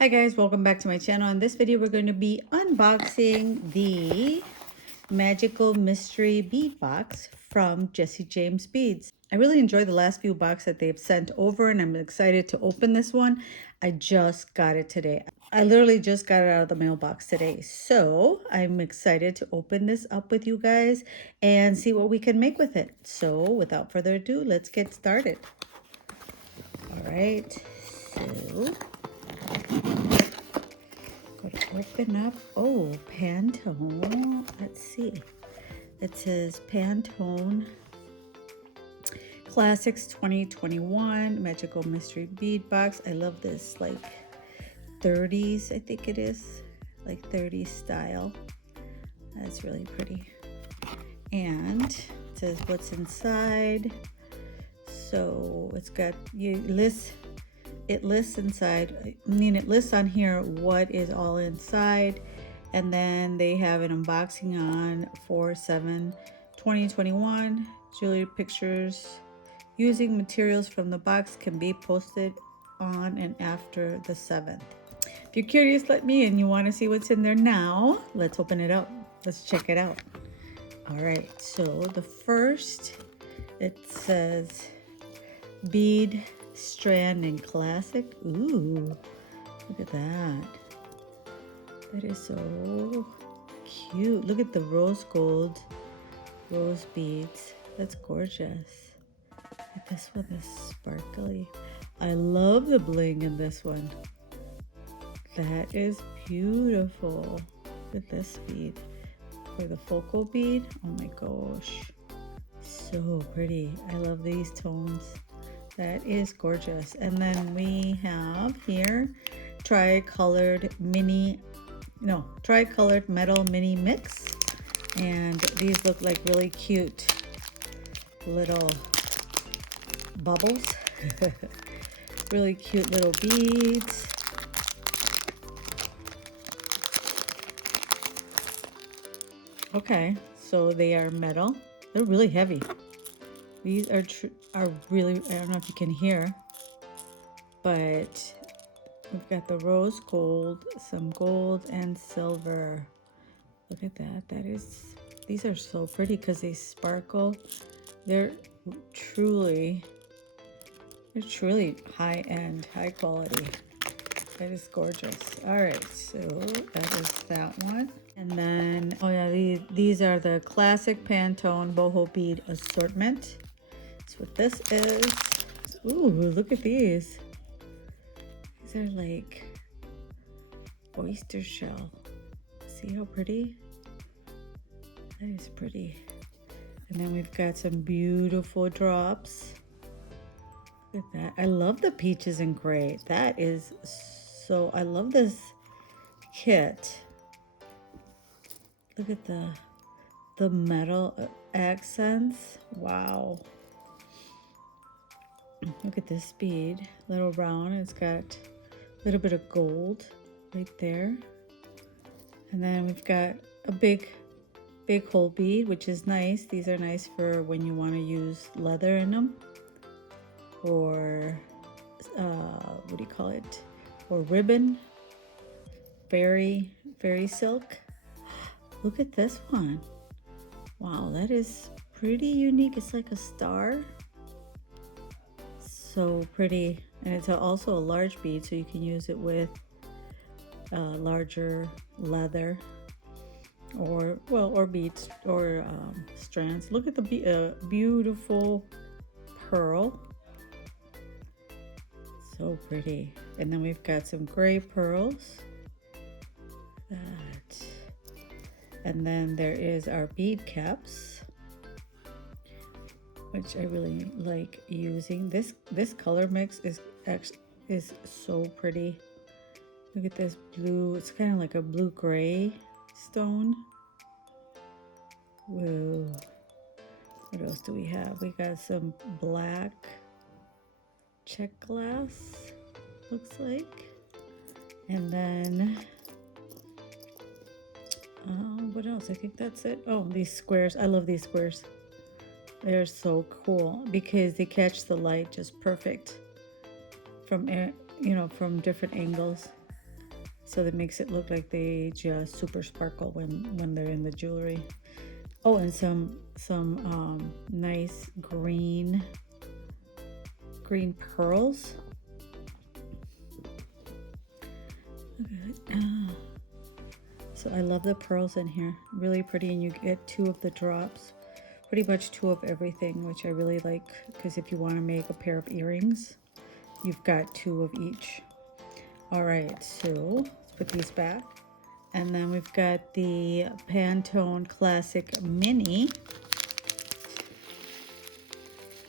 Hi guys, welcome back to my channel. In this video, we're going to be unboxing the Magical Mystery Bead Box from Jesse James Beads. I really enjoyed the last few boxes that they've sent over and I'm excited to open this one. I just got it today. I literally just got it out of the mailbox today. So I'm excited to open this up with you guys and see what we can make with it. So without further ado, let's get started. All right, so go to open up. Oh, Pantone. Let's see. It says Pantone Classics 2021 Magical Mystery Bead Box. I love this, like 30s, I think it is, like 30s style. That's really pretty. And it says what's inside. So it's got it lists inside, it lists on here what is all inside, and then they have an unboxing on 4/7/2021. Jewelry pictures using materials from the box can be posted on and after the 7th. If you're curious like me and you want to see what's in there now, let's open it up. Let's check it out. All right, so the first, it says bead strand and classic. Ooh, look at that. That is so cute. Look at the rose beads. That's gorgeous. And this one is sparkly. I love the bling in this one. That is beautiful. Look at this bead. For the focal bead, oh my gosh, so pretty. I love these tones. That is gorgeous. And then we have here tricolored metal mini mix. And these look like really cute little bubbles. Really cute little beads. Okay, so they are metal. They're really heavy. These are really, I don't know if you can hear, but we've got the rose gold, some gold and silver. Look at that. These are so pretty because they sparkle. They're truly high end, high quality. That is gorgeous. All right, so that is that one. And then, oh yeah, these are the classic Pantone boho bead assortment. That's what this is. Ooh, look at these. These are like oyster shell. See how pretty? That is pretty. And then we've got some beautiful drops. Look at that. I love the peaches and gray. That is so, I love this kit. Look at the metal accents. Wow. Look at this bead, little round. It's got a little bit of gold right there. And then we've got a big hole bead, which is nice. These are nice for when you want to use leather in them, or what do you call it? Or ribbon. Very silk. Look at this one. Wow, that is pretty unique. It's like a star. So pretty. And it's also a large bead, so you can use it with larger leather or beads or strands. Look at the beautiful pearl. So pretty. And then we've got some gray pearls. That. And then there is our bead caps, which I really like using. This color mix is so pretty. Look at this blue. It's kind of like a blue-gray stone. Whoa. What else do we have? We got some black check glass, looks like. And then what else? I think that's it. Oh, these squares. I love these squares. They're so cool because they catch the light just perfect from from different angles. So that makes it look like they just super sparkle when they're in the jewelry. Oh, and some nice green pearls. So I love the pearls in here, really pretty, and you get 2 of the drops, pretty much 2 of everything, which I really like, because if you want to make a pair of earrings, you've got 2 of each. All right, so let's put these back. And then we've got the Pantone Classic Mini.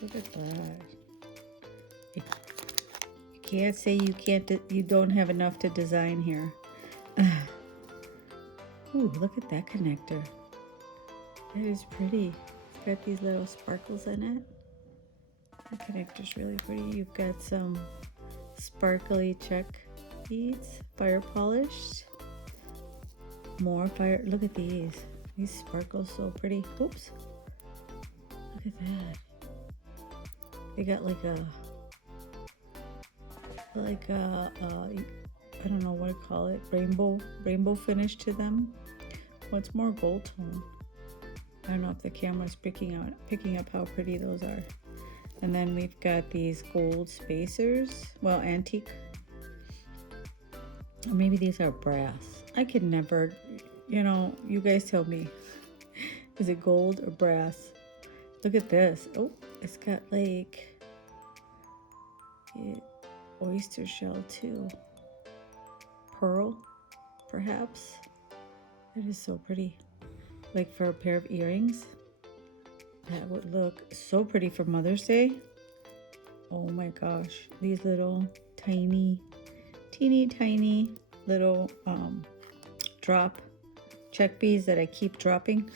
Look at that. You can't say you don't have enough to design here. Ooh, look at that connector. That is pretty. It's got these little sparkles in it. The connector's really pretty. You've got some sparkly check beads, fire polished. More fire. Look at these. These sparkle so pretty. Oops. Look at that. They got like a I don't know what to call it, rainbow finish to them. Well, it's more gold tone. I don't know if the camera's picking up how pretty those are. And then we've got these gold spacers. Well, antique. Or maybe these are brass. I could never, you guys tell me. Is it gold or brass? Look at this. Oh, it's got like oyster shell too. Pearl, perhaps. It is so pretty. Like for a pair of earrings. That would look so pretty for Mother's Day. Oh my gosh. These little teeny tiny little drop check beads that I keep dropping.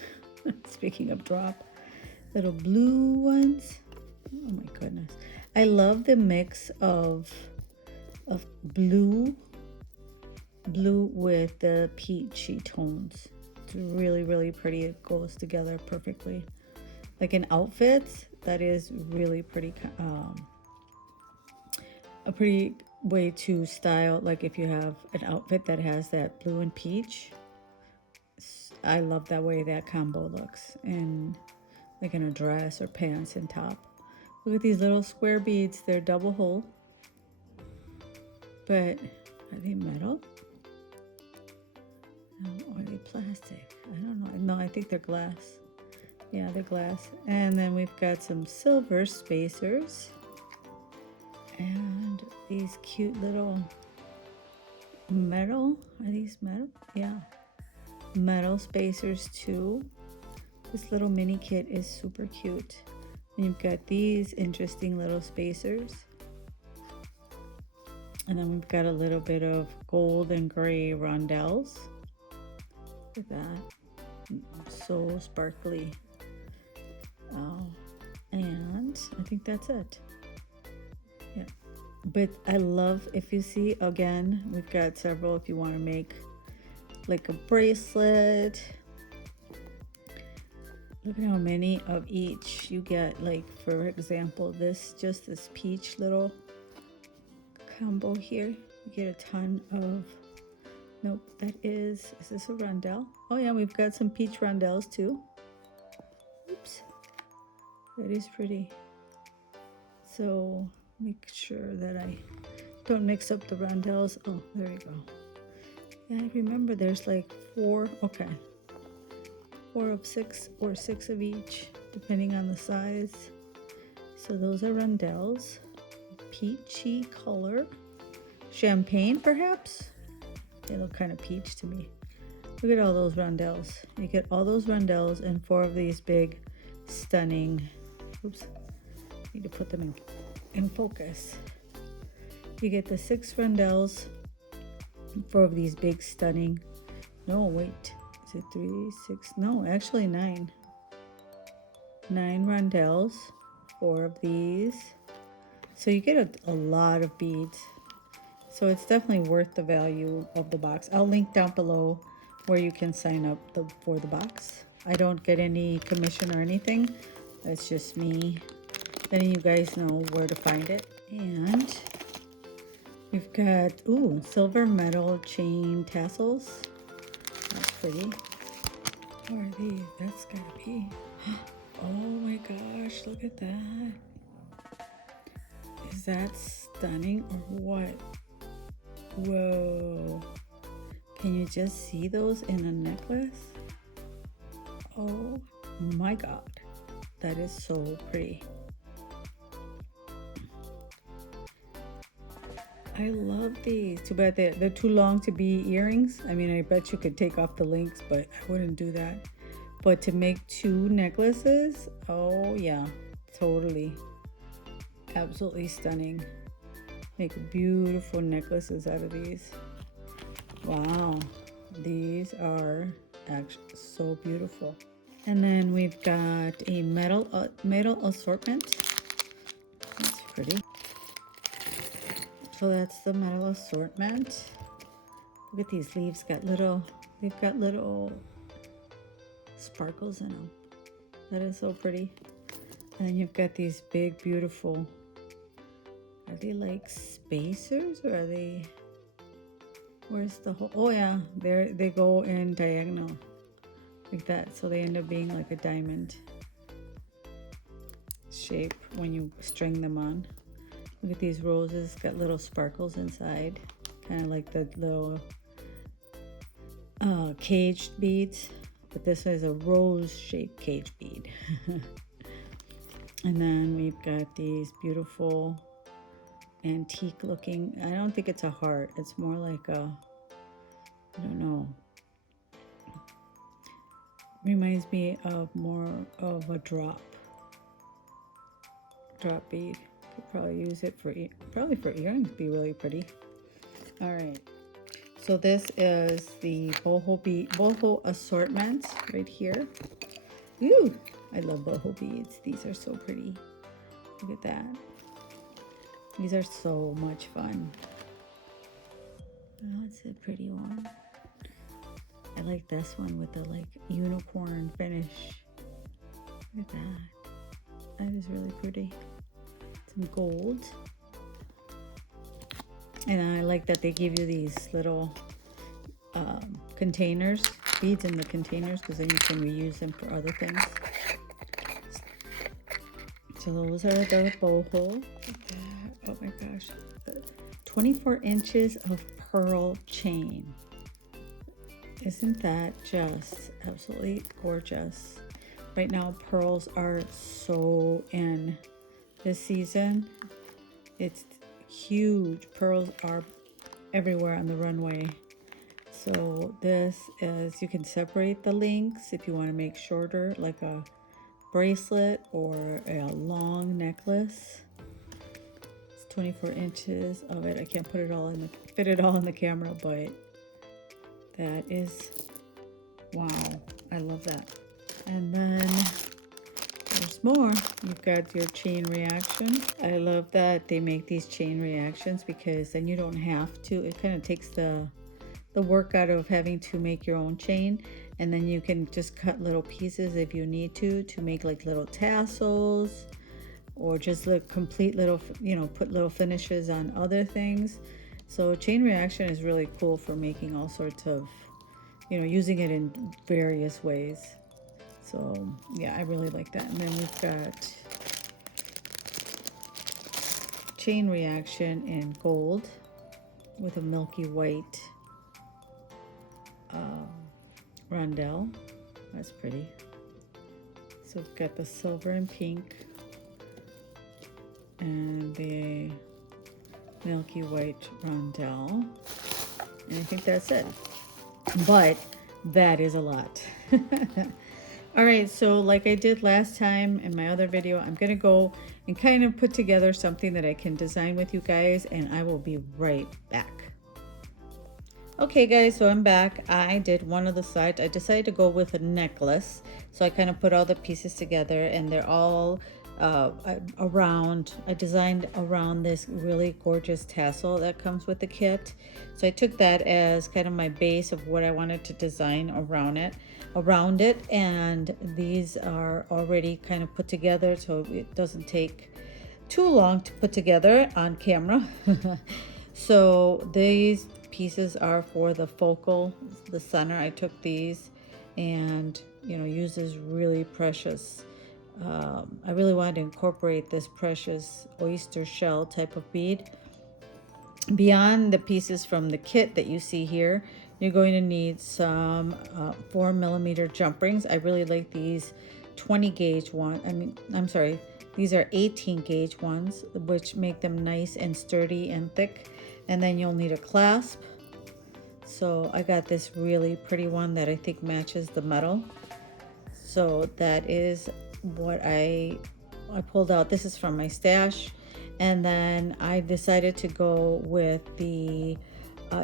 Speaking of drop, little blue ones. Oh my goodness. I love the mix of blue with the peachy tones. It's really pretty. It goes together perfectly. Like in outfits, that is really pretty. A pretty way to style, like if you have an outfit that has that blue and peach. I love that way that combo looks, and like in a dress or pants and top. Look at these little square beads. They're double hole, but are they metal? No, or are they plastic? I don't know. No, I think they're glass. Yeah, they're glass. And then we've got some silver spacers. And these cute little metal. Are these metal? Yeah. Metal spacers too. This little mini kit is super cute. And you've got these interesting little spacers. And then we've got a little bit of gold and gray rondelles. Look at that. So sparkly. And I think that's it. Yeah. But I love, if you see, again, we've got several if you want to make like a bracelet. Look at how many of each you get. Like, for example, this peach little combo here. You get a ton of, nope, is this a rondelle? Oh yeah, we've got some peach rondelles too. Oops. That is pretty. So make sure that I don't mix up the rondelles. Oh, there you go. Yeah, I remember there's like 4, okay. 4 of 6 or 6 of each, depending on the size. So those are rondelles. Peachy color. Champagne, perhaps? They look kind of peach to me. Look at all those rondelles. You get all those rondelles and 4 of these big, stunning, oops, need to put them in focus. You get the 6 rondelles, 4 of these big, stunning, no, wait, is it 3, 6, no, actually 9. 9 rondelles, 4 of these. So you get a lot of beads. So it's definitely worth the value of the box. I'll link down below where you can sign up for the box. I don't get any commission or anything. That's just me letting you guys know where to find it. And We've got, ooh, silver metal chain tassels. That's pretty. What are these? That's gotta be. Oh my gosh, look at that. Is that stunning or what? Whoa. Can you just see those in a necklace? Oh my god. That is so pretty. I love these. Too bad they're too long to be earrings. I mean, I bet you could take off the links, but I wouldn't do that. But to make 2 necklaces, oh yeah, totally. Absolutely stunning. Make beautiful necklaces out of these. Wow, these are actually so beautiful. And then we've got a metal assortment. That's pretty. So that's the metal assortment. Look at these leaves. They've got little sparkles in them. That is so pretty. And then you've got these big, beautiful. Are they like spacers or are they? Where's the hole? Oh yeah, they go in diagonal like that. So they end up being like a diamond shape when you string them on. Look at these roses, got little sparkles inside, kind of like the little caged beads, but this is a rose-shaped cage bead. And then we've got these beautiful antique looking, I don't think it's a heart, it's more like a, I don't know, reminds me of more of a drop bead. Could probably use it for earrings. Be really pretty. All right, so this is the boho assortment right here. Ooh, I love boho beads. These are so pretty. Look at that. These are so much fun. Oh, it's a pretty one. I like this one with the like unicorn finish. Look at that. That is really pretty. Some gold. And I like that they give you these little containers, beads in the containers, because then you can reuse them for other things. So those are the boho. Oh my gosh. 24 inches of pearl chain. Isn't that just absolutely gorgeous? Right now, pearls are so in this season. It's huge. Pearls are everywhere on the runway. So this is, you can separate the links if you want to make shorter, like a bracelet or a long necklace. It's 24 inches of it. I can't put it all in fit it all in the camera, but that is, wow, I love that. And then there's more. You've got your chain reaction. I love that they make these chain reactions, because then you don't have to, it kind of takes the work out of having to make your own chain, and then you can just cut little pieces if you need to make like little tassels, or just look complete little, you know, put little finishes on other things. So chain reaction is really cool for making all sorts of, you know, using it in various ways. So yeah, I really like that. And then we've got chain reaction in gold with a milky white rondelle. That's pretty. So we've got the silver and pink and the milky white rondelle, and I think that's it, but that is a lot. All right, so like I did last time in my other video, I'm gonna go and kind of put together something that I can design with you guys, and I will be right back. Okay guys, so I'm back. I did one of the sides. I decided to go with a necklace, so I kind of put all the pieces together, and they're all around, I designed around this really gorgeous tassel that comes with the kit. So I took that as kind of my base of what I wanted to design around it, and these are already kind of put together, so it doesn't take too long to put together on camera. So these pieces are for the focal, the center. I took these and, you know, use this really precious, I really wanted to incorporate this precious oyster shell type of bead. Beyond the pieces from the kit that you see here, you're going to need some 4mm jump rings. I really like these 20 gauge one. I'm sorry, these are 18 gauge ones, which make them nice and sturdy and thick. And then you'll need a clasp. So I got this really pretty one that I think matches the metal. So that is what I pulled out. This is from my stash. And then I decided to go with the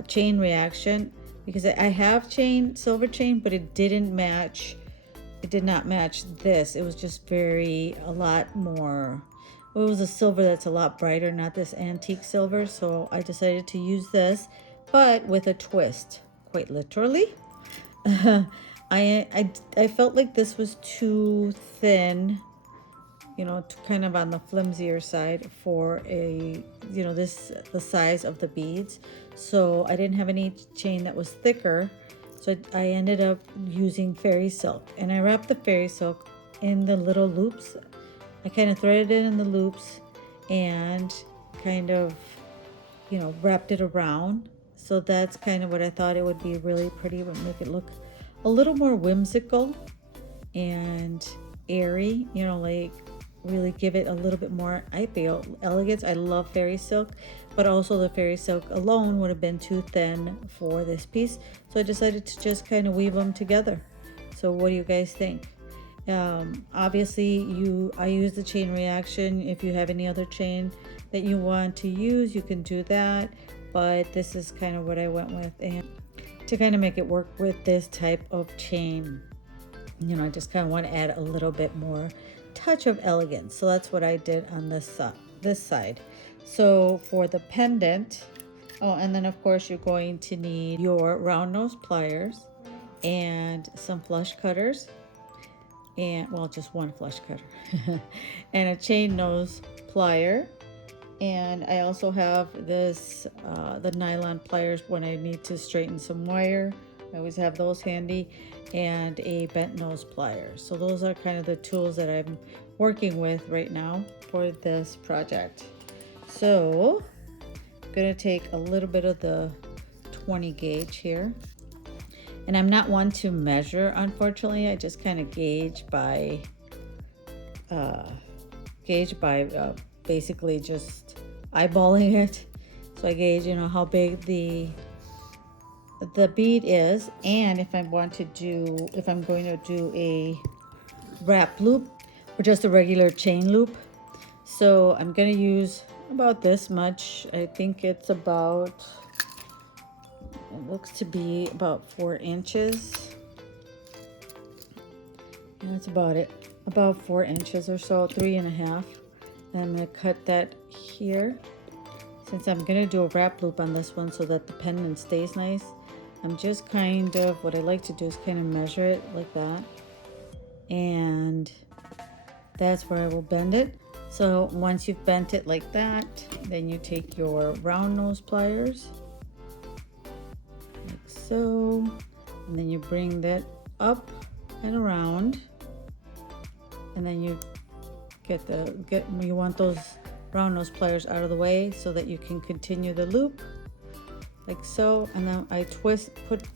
chain reaction, because I have silver chain, but it didn't match. It did not match this. It was just a lot more. It was a silver that's a lot brighter, not this antique silver. So I decided to use this, but with a twist, quite literally. I felt like this was too thin, you know, kind of on the flimsier side for a, you know, the size of the beads. So I didn't have any chain that was thicker. So I ended up using fairy silk, and I wrapped the fairy silk in the little loops. I kind of threaded it in the loops and kind of, you know, wrapped it around. So that's kind of what I thought it would be really pretty, would make it look a little more whimsical and airy, you know, like really give it a little bit more, I feel, elegance. I love fairy silk, but also the fairy silk alone would have been too thin for this piece. So I decided to just kind of weave them together. So what do you guys think? Obviously I use the chain reaction. If you have any other chain that you want to use, you can do that, but this is kind of what I went with, and to kind of make it work with this type of chain, you know, I just kind of want to add a little bit more touch of elegance. So that's what I did on this side. So for the pendant, oh, and then of course you're going to need your round nose pliers and some flush cutters, and well, just one flush cutter and a chain nose plier. And I also have this the nylon pliers when I need to straighten some wire. I always have those handy, and a bent nose plier. So those are kind of the tools that I'm working with right now for this project. So I'm gonna take a little bit of the 20 gauge here. And I'm not one to measure, unfortunately. I just kind of gauge by basically just eyeballing it. So I gauge, you know, how big the bead is, and if I'm going to do a wrap loop or just a regular chain loop. So I'm going to use about this much. I think it's about, it looks to be about 4 inches. And that's about it, about 4 inches or so, 3.5. And I'm going to cut that here. Since I'm going to do a wrap loop on this one so that the pendant stays nice, I'm just kind of, what I like to do is kind of measure it like that. And that's where I will bend it. So once you've bent it like that, then you take your round nose pliers, like so. And then you bring that up and around. And then you you want those round nose pliers out of the way so that you can continue the loop like so. And then I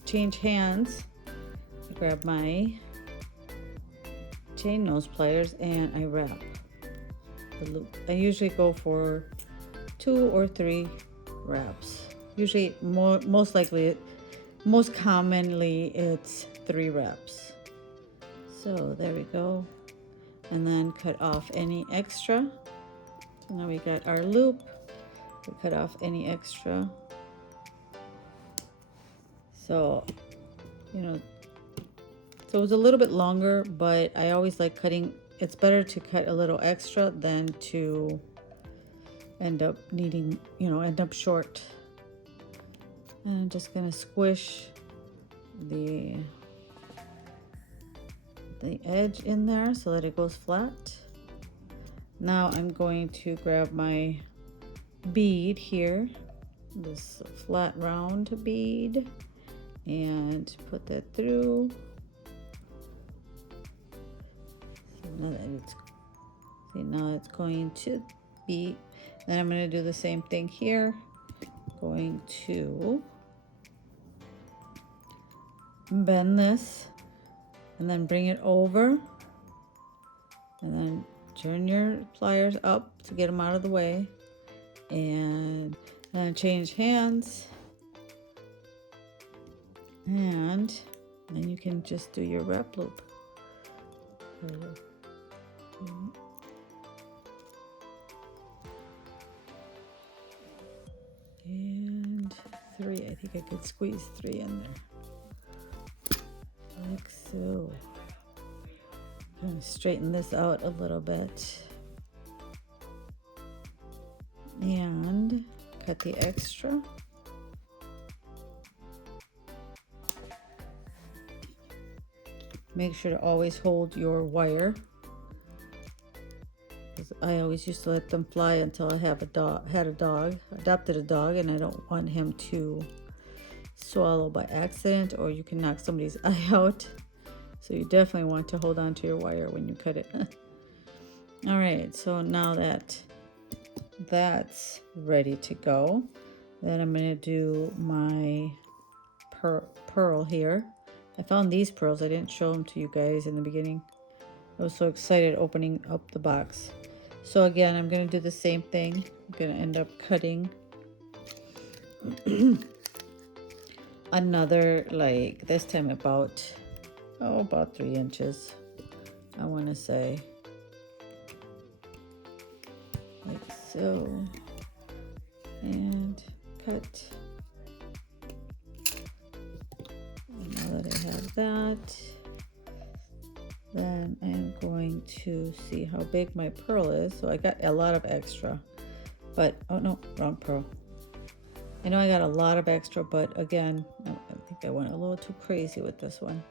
change hands. I grab my chain nose pliers and I wrap the loop. I usually go for 2 or 3 wraps. Usually most commonly it's 3 wraps. So there we go. And then cut off any extra. So now we got our loop. We cut off any extra. So, you know, so it was a little bit longer, but I always like cutting. It's better to cut a little extra than to end up needing, you know, end up short. And I'm just gonna squish the edge in there so that it goes flat. Now I'm going to grab my bead here this flat round bead and put that through. Now it's going to be, then I'm going to do the same thing here. Going to bend this and then bring it over and then turn your pliers up to get them out of the way, and then change hands, and then you can just do your wrap loop. And 3, I think I could squeeze 3 in there, like so. I'm going to straighten this out a little bit and cut the extra. Make sure to always hold your wire, because I always used to let them fly until I adopted a dog, and I don't want him to swallow by accident, or you can knock somebody's eye out. So you definitely want to hold on to your wire when you cut it. All right, so now that that's ready to go, then I'm going to do my pearl here. I found these pearls. I didn't show them to you guys in the beginning. I was so excited opening up the box. So again, I'm going to do the same thing. I'm going to end up cutting another, like this time about 3 inches, I want to say, like so, and cut. And now that I have that, then I'm going to see how big my pearl is. So I got a lot of extra, but oh no, wrong pearl. I know I got a lot of extra, but again, I think I went a little too crazy with this one.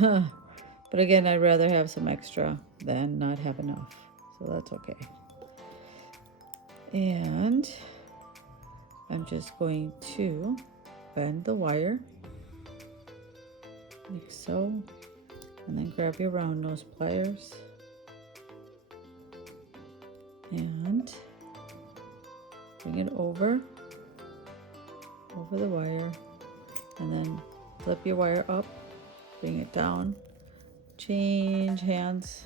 But again, I'd rather have some extra than not have enough, so that's okay. And I'm just going to bend the wire like so, and then grab your round nose pliers and bring it over the wire, and then flip your wire up, bring it down, change hands,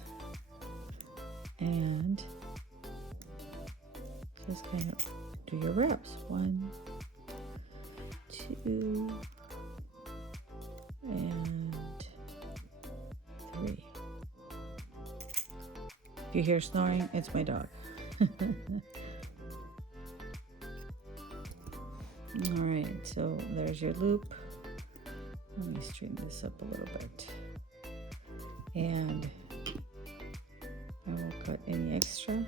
and just kind of do your wraps. 1, 2, and 3. If you hear snoring, it's my dog. All right, so there's your loop. Let me straighten this up a little bit. And I will cut any extra. And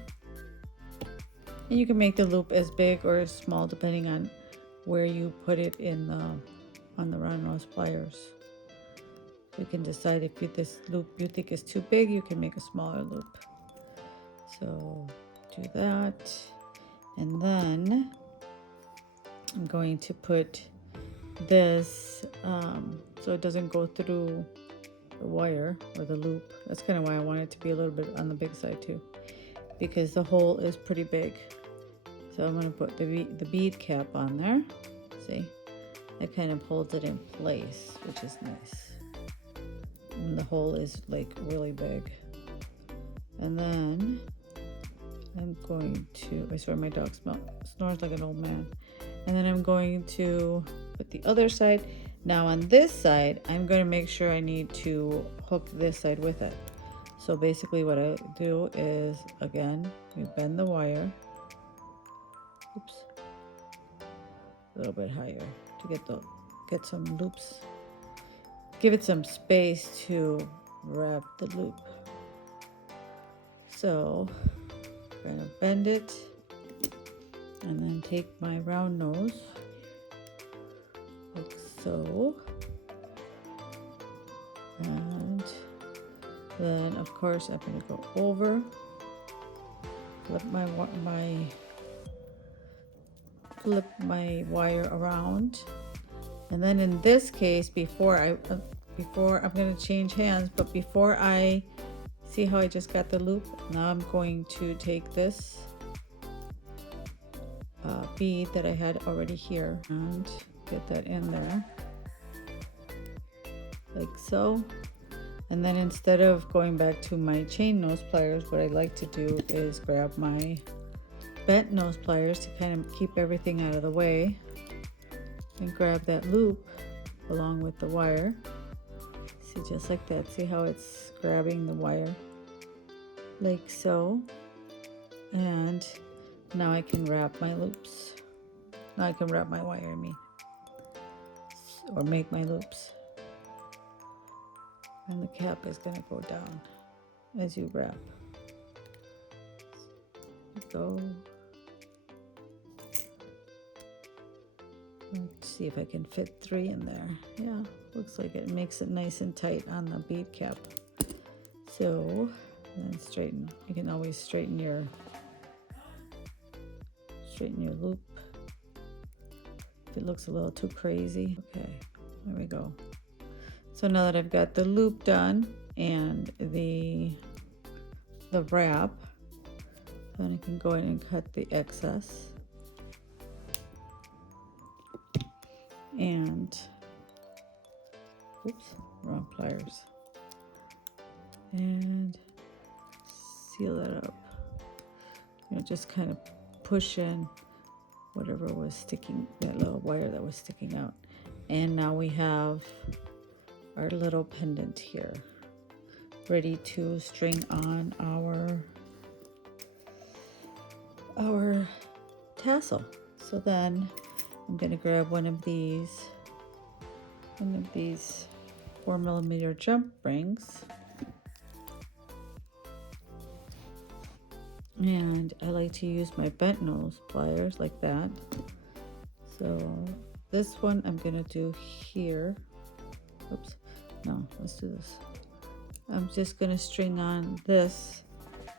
you can make the loop as big or as small depending on where you put it in on the round nose pliers. You can decide if this loop you think is too big, you can make a smaller loop. So do that, and then I'm going to put this so it doesn't go through the wire or the loop. That's kind of why I want it to be a little bit on the big side too, because the hole is pretty big. So I'm going to put the bead cap on there. See, it kind of holds it in place, which is nice. And the hole is like really big. And then I'm going to, I swear my dog snores like an old man. And then I'm going to put the other side. Now on this side, I'm going to make sure I need to hook this side with it. So basically what I do is, again, we bend the wire. Oops. A little bit higher to get some loops. Give it some space to wrap the loop. So kind of bend it, and then take my round nose like so, and then of course I'm going to go over, flip my flip my wire around. And then in this case, before I'm going to change hands, but before I see how I just got the loop, now I'm going to take this bead that I had already here and get that in there like so. And then instead of going back to my chain nose pliers, what I like to do is grab my bent nose pliers to kind of keep everything out of the way and grab that loop along with the wire. See, just like that. See how it's grabbing the wire like so. And now I can wrap my loops. Now I can wrap my wire, or make my loops. And the cap is going to go down as you wrap. Go. Let's see if I can fit 3 in there. Yeah, looks like it makes it nice and tight on the bead cap. So then straighten. You can always straighten your loop if it looks a little too crazy. Okay, there we go. So now that I've got the loop done and the wrap, then I can go in and cut the excess. And oops, wrong pliers. And seal that up. You know, just kind of push in whatever was sticking, that little wire that was sticking out. And now we have our little pendant here ready to string on our tassel. So then I'm going to grab one of these 4mm jump rings, and I like to use my bent nose pliers like that. So this one I'm going to do here. Oops, no, let's do this. I'm just going to string on this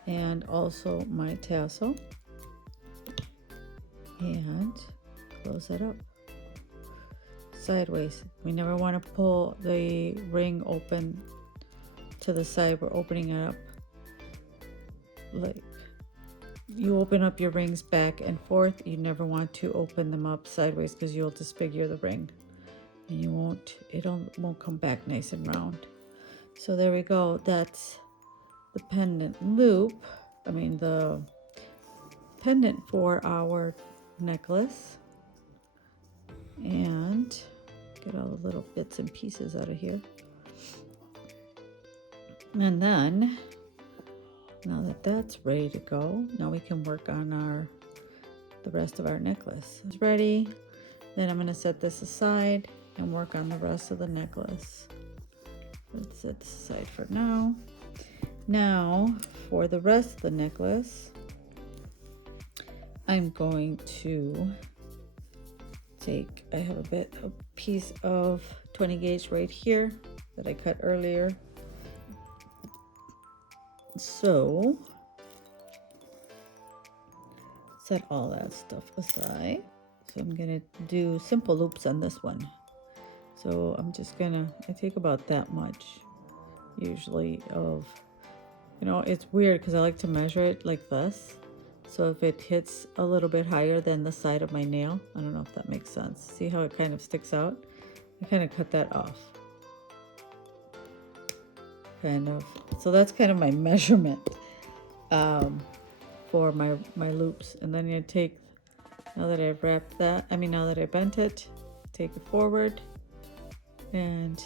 and also my tassel and close it up sideways. We never want to pull the ring open to the side. We're opening it up like you open up your rings back and forth. You never want to open them up sideways because you'll disfigure the ring and it won't come back nice and round. So there we go. That's the pendant loop. The pendant for our necklace. And get all the little bits and pieces out of here. And then, now that that's ready to go, now we can work on the rest of our necklace. It's ready. Then I'm going to set this aside and work on the rest of the necklace. Let's set this aside for now. Now, for the rest of the necklace, I'm going to I have a piece of 20 gauge right here that I cut earlier. So, set all that stuff aside. So I'm gonna do simple loops on this one. So I take about that much usually of, it's weird because I like to measure it like this. So if it hits a little bit higher than the side of my nail, I don't know if that makes sense. See how it kind of sticks out? I kind of cut that off. So that's kind of my measurement for my loops. And then you take, now that I've wrapped that, now that I bent it, take it forward and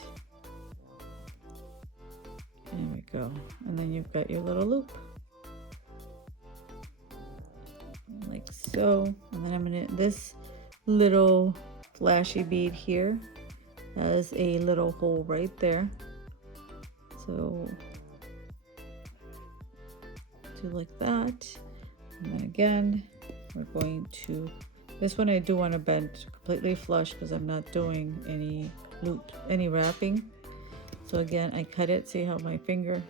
there we go. And then you've got your little loop. Like so. And then this little flashy bead here has a little hole right there. So do like that. And then again, we're going to, this one I do want to bend completely flush because I'm not doing any wrapping. So again, I cut it, see how my finger,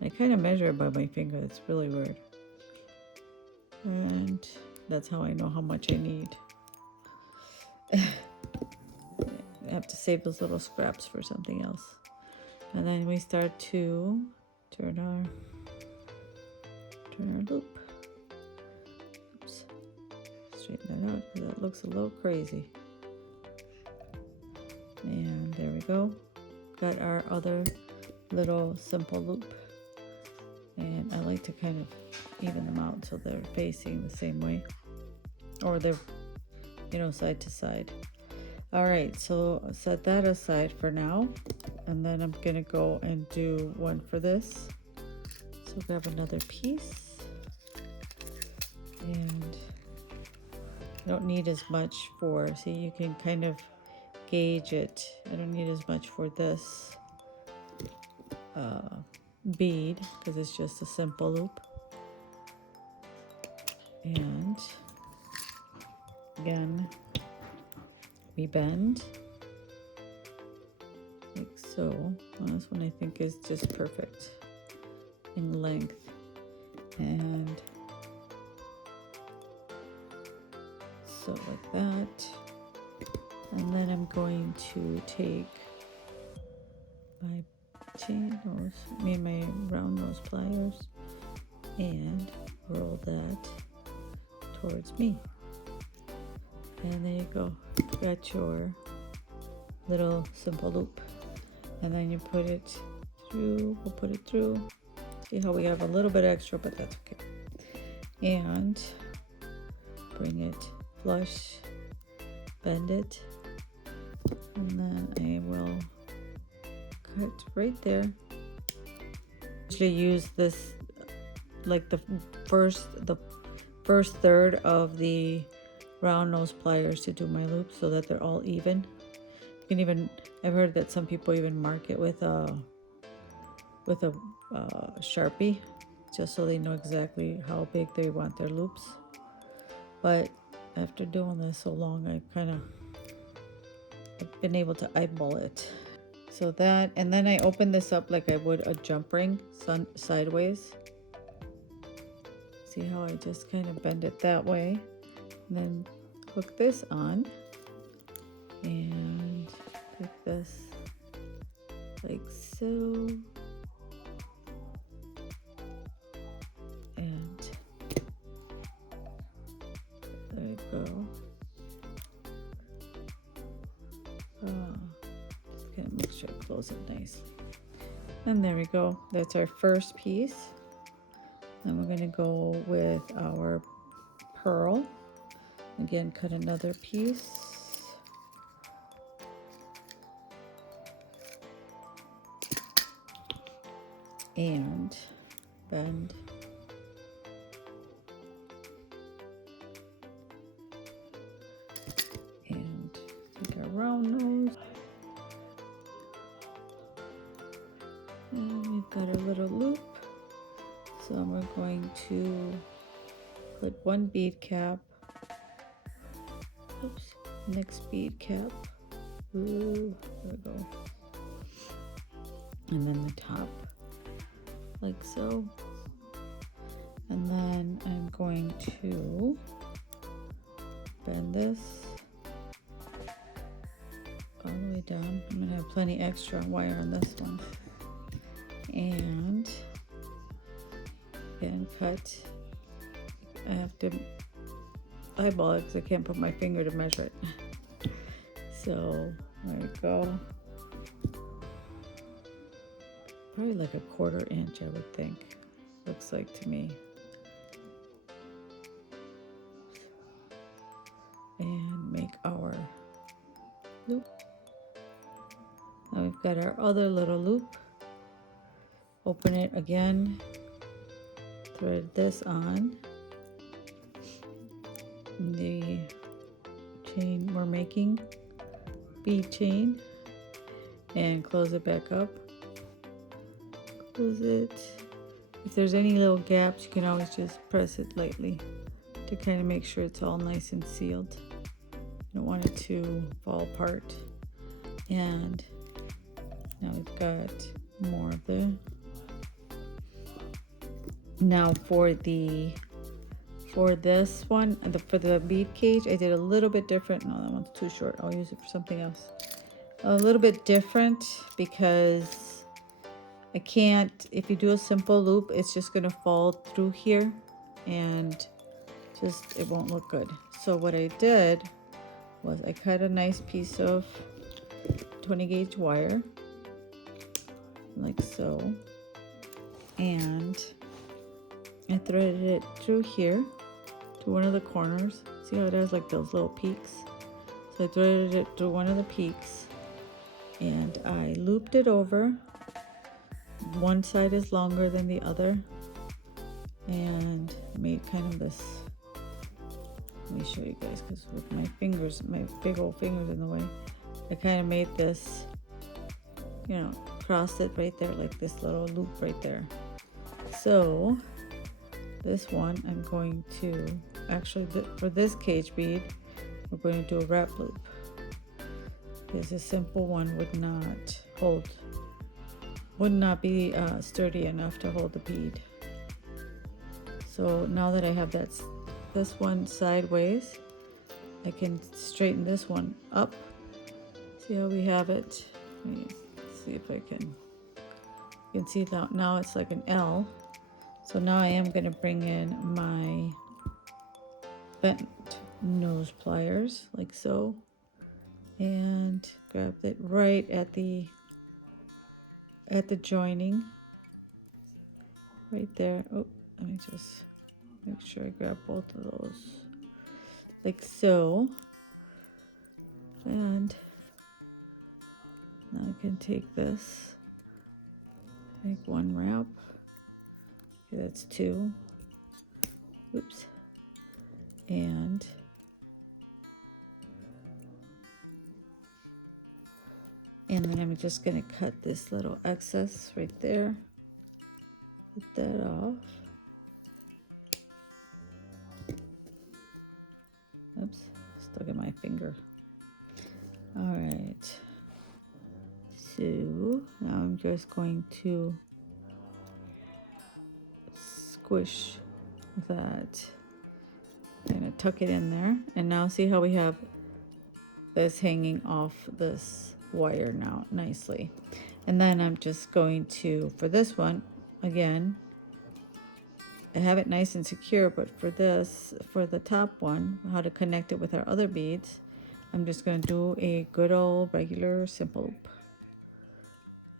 I kind of measure it by my finger. It's really weird. And that's how I know how much I need. I have to save those little scraps for something else. And then we start to turn our loop. Oops. Straighten that out because that looks a little crazy. And there we go. Got our other little simple loop. And I like to kind of even them out so they're facing the same way. Or they're, side to side. All right, so set that aside for now. And then I'm gonna go and do one for this. So grab another piece. And I don't need as much for, see, you can kind of gauge it. I don't need as much for this bead because it's just a simple loop. And again, we bend like so. Well, this one I think is just perfect in length. And so like that. And then I'm going to take my my round nose pliers and roll that towards me. And there you go. Got your little simple loop. And then you put it through, we'll put it through. See how we have a little bit extra, but that's okay. And bring it flush, bend it, and then I will cut right there. Usually use this like the first third of the round nose pliers to do my loops so that they're all even. You can even, I've heard that some people even mark it with a Sharpie just so they know exactly how big they want their loops. But after doing this so long, I've been able to eyeball it. So that, and then I open this up like I would a jump ring sideways. See how I just kind of bend it that way. And then hook this on and take this like so. And there we go. Just gonna make sure I close it nicely. And there we go. That's our first piece. Then we're gonna go with our pearl. Again, cut another piece. And bend. And take our round nose. And we've got our little loop. So we're going to put one bead cap. Oops, next bead cap. Ooh, there we go. And then the top, like so. And then I'm going to bend this all the way down. I'm gonna have plenty extra wire on this one. And again, cut. I have to eyeball it because I can't put my finger to measure it. So there we go. Probably like a 1/4 inch, I would think. Looks like to me. And make our loop. Now we've got our other little loop. Open it again. Thread this on. The chain we're making, bead chain, and close it back up. Close it. If there's any little gaps, you can always just press it lightly to kind of make sure it's all nice and sealed. You don't want it to fall apart. And now we've got more of the. Now for the for this one, for the bead cage, I did a little bit different. No, that one's too short. I'll use it for something else. A little bit different because I can't, if you do a simple loop, it's just gonna fall through here and just, it won't look good. So what I did was I cut a nice piece of 20 gauge wire, like so, and I threaded it through here to one of the corners. See how it has like those little peaks? So I threaded it through one of the peaks and I looped it over. One side is longer than the other and made kind of this. Let me show you guys, because with my fingers, my big old fingers in the way, I kind of made this, you know, crossed it right there, like this little loop right there. So this one I'm going to, actually for this cage bead, we're going to do a wrap loop, because a simple one would not hold, would not be sturdy enough to hold the bead. So now that I have this one sideways, I can straighten this one up. See how we have it? Let me see if I can. You can see that now it's like an L. So now I am going to bring in my bent nose pliers, like so, and grab it right at the joining, right there. Oh, let me just make sure I grab both of those, like so. And now I can take this, make one wrap. Okay, that's two. Oops. And then I'm just going to cut this little excess right there. Put that off. Oops, stuck in my finger. All right. So now I'm just going to squish that. I'm going to tuck it in there. And now see how we have this hanging off this wire now nicely. And then I'm just going to, for this one, again, I have it nice and secure, but for this, for the top one, how to connect it with our other beads, I'm just going to do a good old regular simple loop.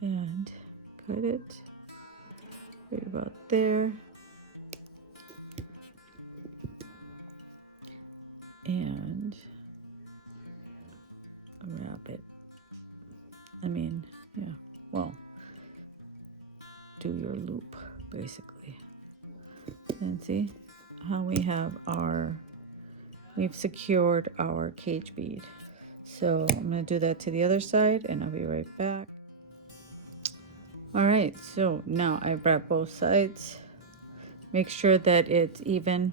And cut it right about there. And wrap it. I mean, yeah, well, do your loop, basically. And see how we have we've secured our cage bead. So I'm going to do that to the other side and I'll be right back. All right, so now I've wrapped both sides. Make sure that it's even.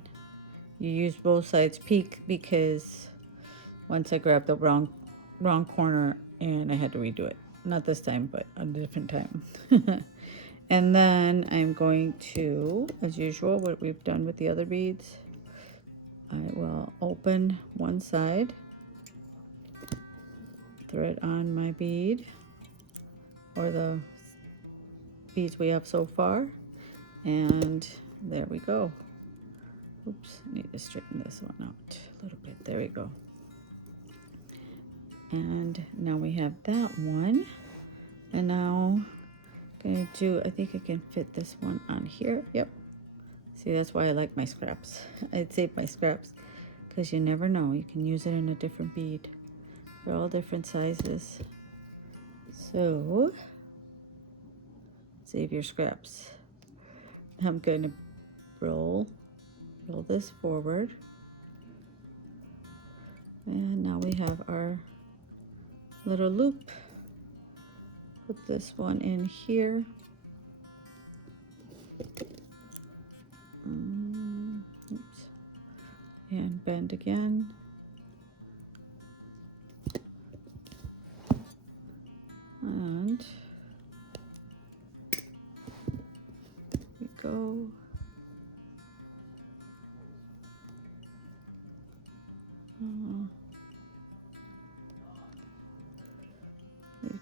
You use both sides peak, because once I grabbed the wrong corner and I had to redo it. Not this time, but a different time. And then I'm going to, as usual, what we've done with the other beads, I will open one side, thread on my bead, or the beads we have so far, and there we go. Oops, I need to straighten this one out a little bit. There we go. And now we have that one. And now I'm gonna do, I think I can fit this one on here. Yep. See, that's why I like my scraps. I'd save my scraps because you never know. You can use it in a different bead. They're all different sizes. So, save your scraps. I'm going to roll this forward. And now we have our little loop. Put this one in here. Oops. And bend again. And we go.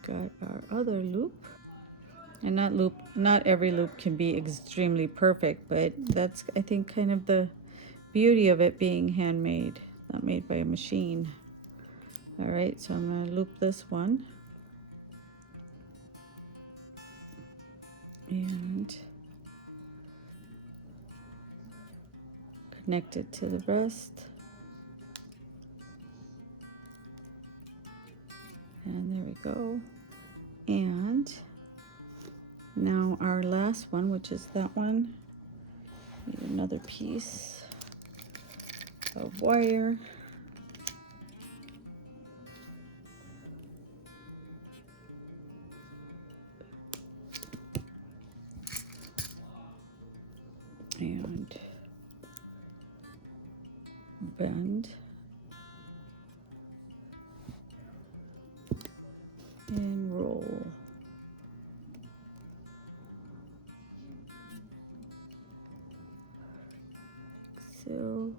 got our other loop. And not every loop can be extremely perfect, but that's, I think, kind of the beauty of it being handmade, not made by a machine. All right, so I'm going to loop this one. And connect it to the rest. And there we go. And now our last one, which is that one. Need another piece of wire. And bend and roll. So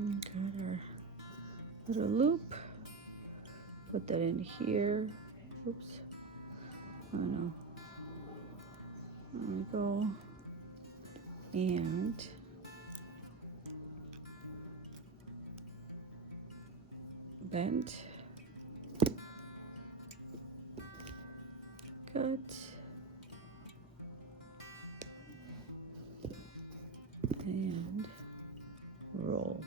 got our little loop. Put that in here. Oops. Oh no. There we go. And bend. Cut. And roll.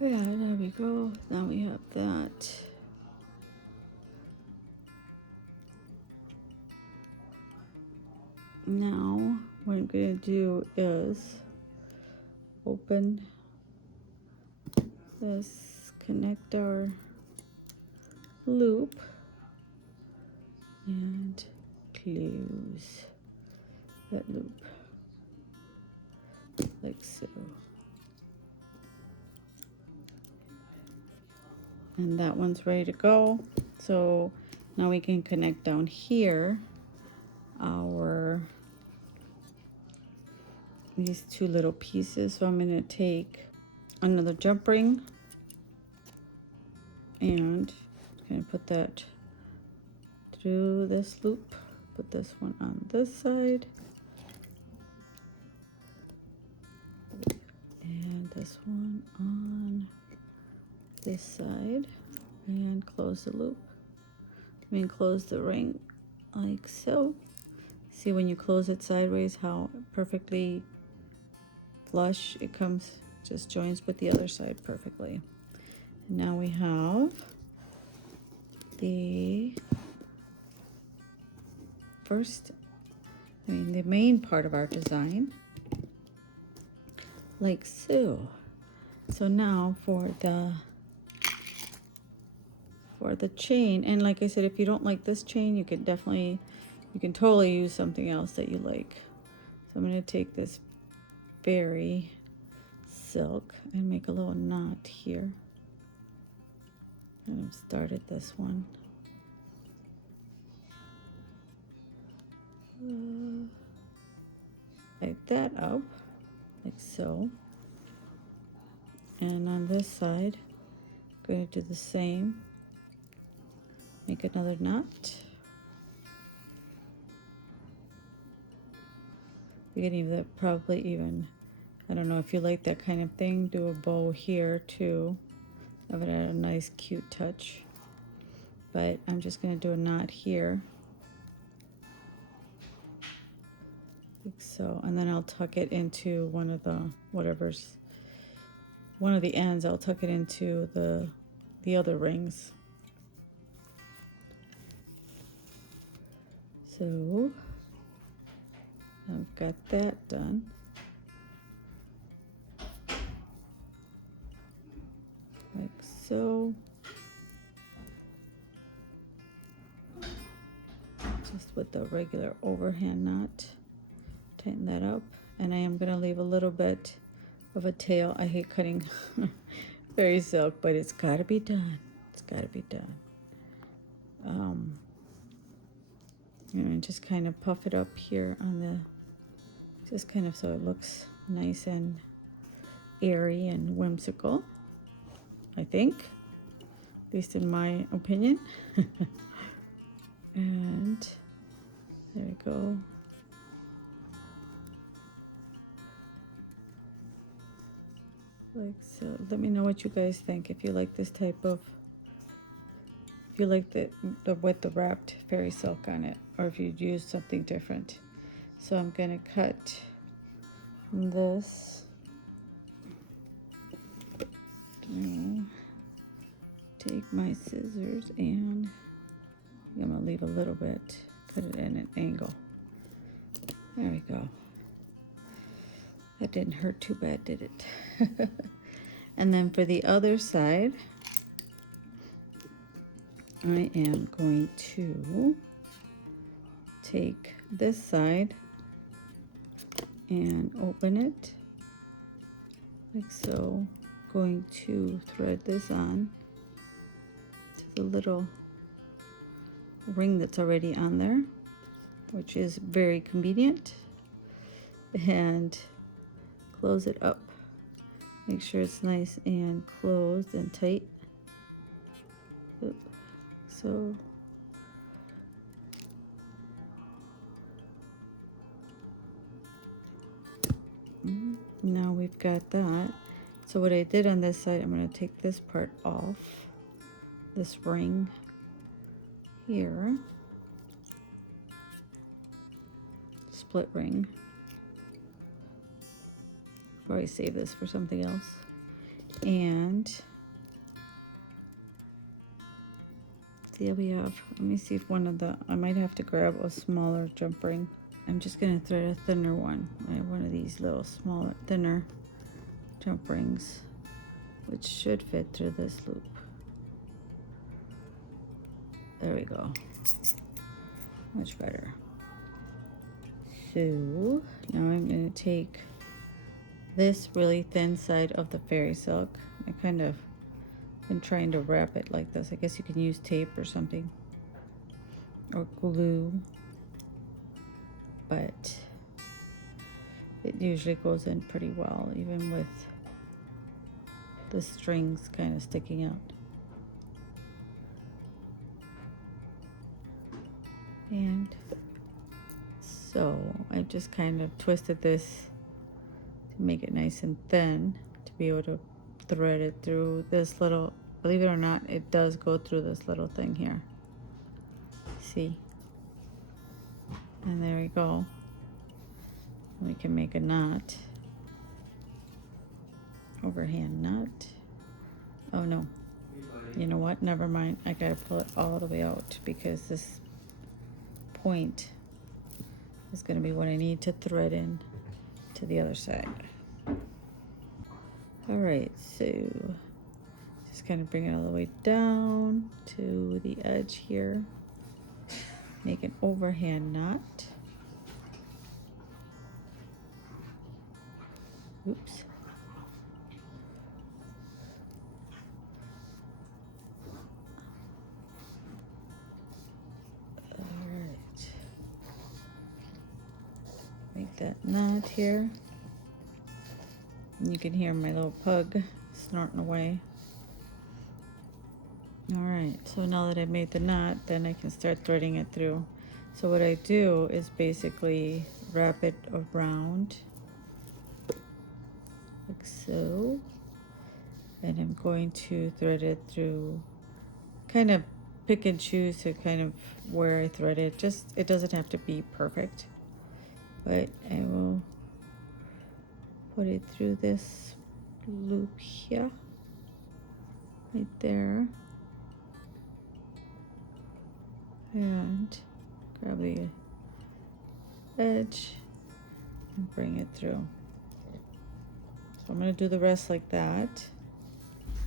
Yeah, there we go. Now we have that. Now what I'm going to do is open this, connect our loop, and close that loop like so. And that one's ready to go. So now we can connect down here these two little pieces. So I'm going to take another jump ring and I'm going to put that through this loop. Put this one on this side and this one on this side, and close the loop. Close the ring like so. See when you close it sideways how perfectly flush it comes, just joins with the other side perfectly. And now we have the the main part of our design like so. So now for the chain, and like I said, if you don't like this chain, you can totally use something else that you like. So I'm going to take this berry silk and make a little knot here. And I've started this one. Type that up like so. And on this side, I'm going to do the same. Make another knot. You can probably I don't know if you like that kind of thing, do a bow here too. Have it add a nice cute touch. But I'm just going to do a knot here. Like so. And then I'll tuck it into one of the ends. I'll tuck it into the other rings. So I've got that done. Like so. Just with the regular overhand knot. Tighten that up. And I am going to leave a little bit of a tail. I hate cutting very silk, but it's got to be done. It's got to be done. and just kind of puff it up here on the, just kind of so it looks nice and airy and whimsical, I think, at least in my opinion. And there we go. Like so. Let me know what you guys think, if you like this type of, if you like the with the wrapped fairy silk on it, or if you'd use something different. So I'm gonna cut this. Take my scissors and I'm gonna leave a little bit, cut it in an angle. There we go. That didn't hurt too bad, did it? And then for the other side, I am going to take this side and open it like so. Going to thread this on to the little ring that's already on there, which is very convenient, and close it up. Make sure it's nice and closed and tight. So now we've got that. So what I did on this side, I'm going to take this part off, this ring here, split ring. Probably save this for something else. And there we have, let me see if one of the, I might have to grab a smaller jump ring. I'm just going to thread a thinner one. I have one of these little smaller, thinner jump rings, which should fit through this loop. There we go. Much better. So now I'm going to take this really thin side of the fairy silk. I kind of been trying to wrap it like this. I guess you can use tape or something, or glue, but it usually goes in pretty well, even with the strings kind of sticking out. And so I just kind of twisted this to make it nice and thin to be able to thread it through this little, believe it or not, it does go through this little thing here. See? And there we go. We can make a knot, overhand knot. Oh no, you know what, never mind, I gotta pull it all the way out because this point is going to be what I need to thread in to the other side. All right, so just kind of bring it all the way down to the edge here. Make an overhand knot. Oops. All right. Make that knot here. And you can hear my little pug snorting away. All right, so now that I've made the knot, then I can start threading it through. So what I do is basically wrap it around like so, and I'm going to thread it through, kind of pick and choose to kind of where I thread it. Just, it doesn't have to be perfect, but I will put it through this loop here, right there, and grab the edge and bring it through. So I'm going to do the rest like that.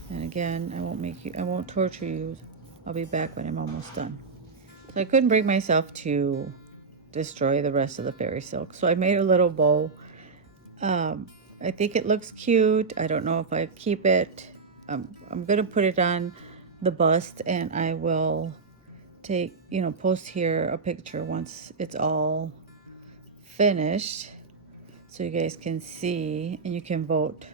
And again, I won't torture you. I'll be back when I'm almost done. So I couldn't bring myself to destroy the rest of the fairy silk. So I made a little bow. I think it looks cute. I don't know if I keep it. I'm going to put it on the bust, and I will take, you know, post here a picture once it's all finished so you guys can see, and you can vote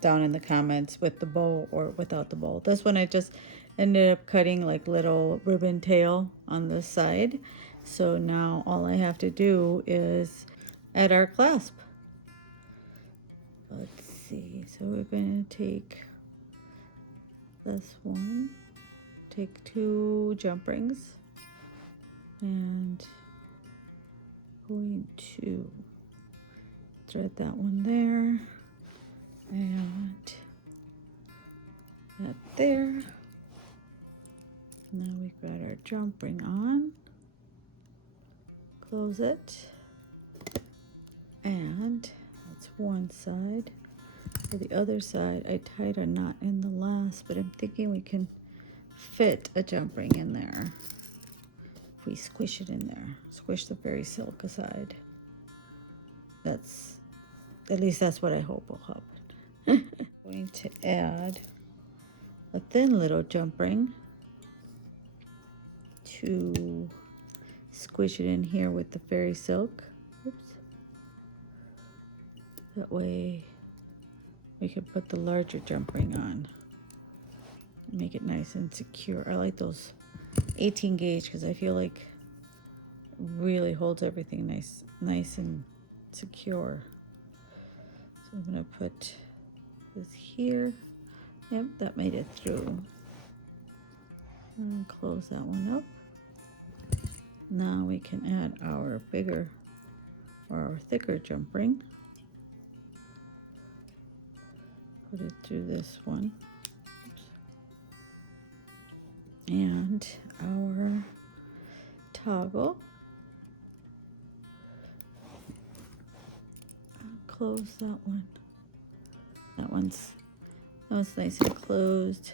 down in the comments with the bow or without the bow. This one I just ended up cutting like little ribbon tail on the side. So now all I have to do is add our clasp. Let's see, so we're going to take this one, take 2 jump rings, and going to thread that one there, and that there. Now we've got our jump ring on, close it, and that's one side. For the other side, I tied a knot in the last, but I'm thinking we can fit a jump ring in there. If we squish it in there, squish the fairy silk aside. That's, at least that's what I hope will happen. Going to add a thin little jump ring to squish it in here with the fairy silk. Oops. That way we can put the larger jump ring on. Make it nice and secure. I like those 18 gauge because I feel like it really holds everything nice and secure. So I'm gonna put this here. Yep, that made it through. And close that one up. Now we can add our bigger or our thicker jump ring. Put it through this one. Oops. And our toggle. Close that one. That one's nice and closed.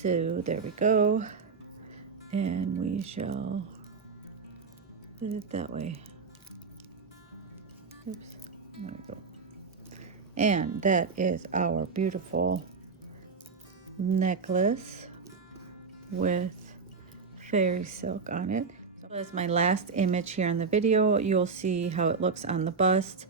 So there we go. And we shall put it that way. Oops. There we go. And that is our beautiful necklace with fairy silk on it. So as my last image here in the video, you'll see how it looks on the bust.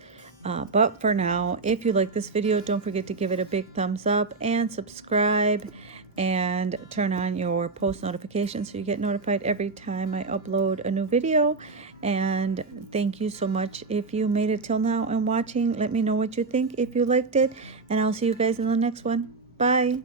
But for now, if you like this video, don't forget to give it a big thumbs up and subscribe and turn on your post notifications so you get notified every time I upload a new video. And thank you so much if you made it till now and watching. Let me know what you think if you liked it, and I'll see you guys in the next one. Bye.